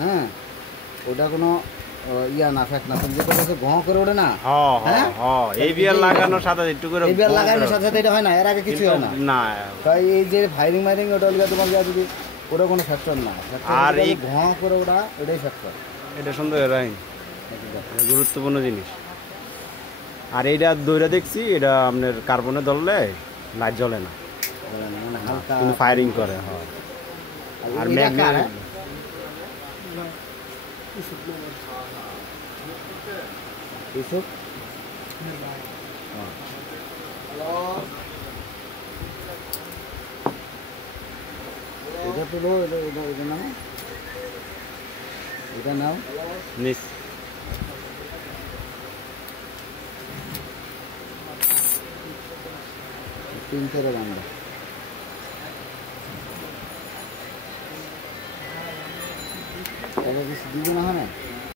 হ্যাঁ ওটা কোনো ইয়া না ফ্যাক্ট না, তুমি যেটা বলছো ঘ করে ওঠে না। হ্যাঁ এই বিয়ার লাগানোর সাথে একটু করে এই বিয়ার লাগানোর সাথে সাথে এটা হয় না, এর আগে কিছু হয় না। না তাই এই যে ফায়ারিং মাইরিং ওটা হলে তোমার যদি ওটা কোনো ফ্যাক্টর না, আর এই ঘ করে ওটা ওটাই ফ্যাক্টর। এটা সুন্দর রাইন গুরুত্বপূর্ণ জিনিস। আর এইটা দইরা দেখছি এটা আপনার কার্বনে ধরলে লাইট জ্বলে না, কিন্তু ফায়ারিং করে। হ্যাঁ আর ম্যাগনেট ইসুক এটা তুলো, এটা নাও, এটা নাও মিস তিনটের বান্ধব কিছু দিবে না হয় না।